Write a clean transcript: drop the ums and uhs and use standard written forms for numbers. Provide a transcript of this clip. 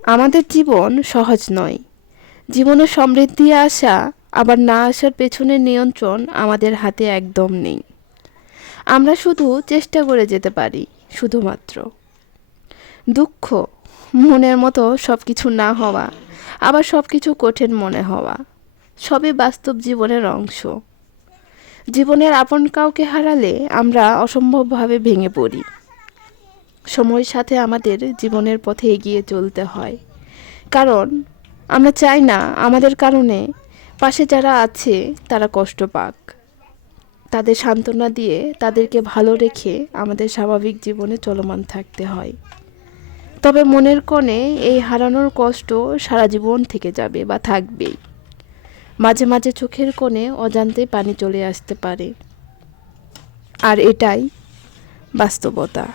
আমাদের জীবন সহজ নয়। জীবনে সমৃদ্ধি আসা আবার না আসার পেছনে নিয়ন্ত্রণ আমাদের হাতে একদম নেই। আমরা শুধু চেষ্টা করে যেতে পারি, শুধুমাত্র। দুঃখ, মনের মতো সব কিছু না হওয়া, আবার সব কিছু কঠিন মনে হওয়া, সবই বাস্তব জীবনের অংশ। জীবনের আপন কাউকে হারালে আমরা অসম্ভবভাবে ভেঙে পড়ি। সময়ের সাথে আমাদের জীবনের পথে এগিয়ে চলতে হয়, কারণ আমরা চাই না আমাদের কারণে পাশে যারা আছে তারা কষ্ট পাক। তাদের সান্ত্বনা দিয়ে তাদেরকে ভালো রেখে আমাদের স্বাভাবিক জীবনে চলমান থাকতে হয়। তবে মনের কোণে এই হারানোর কষ্ট সারা জীবন থেকে যাবে বা থাকবেই। মাঝে মাঝে চোখের কোণে অজান্তে পানি চলে আসতে পারে, আর এটাই বাস্তবতা।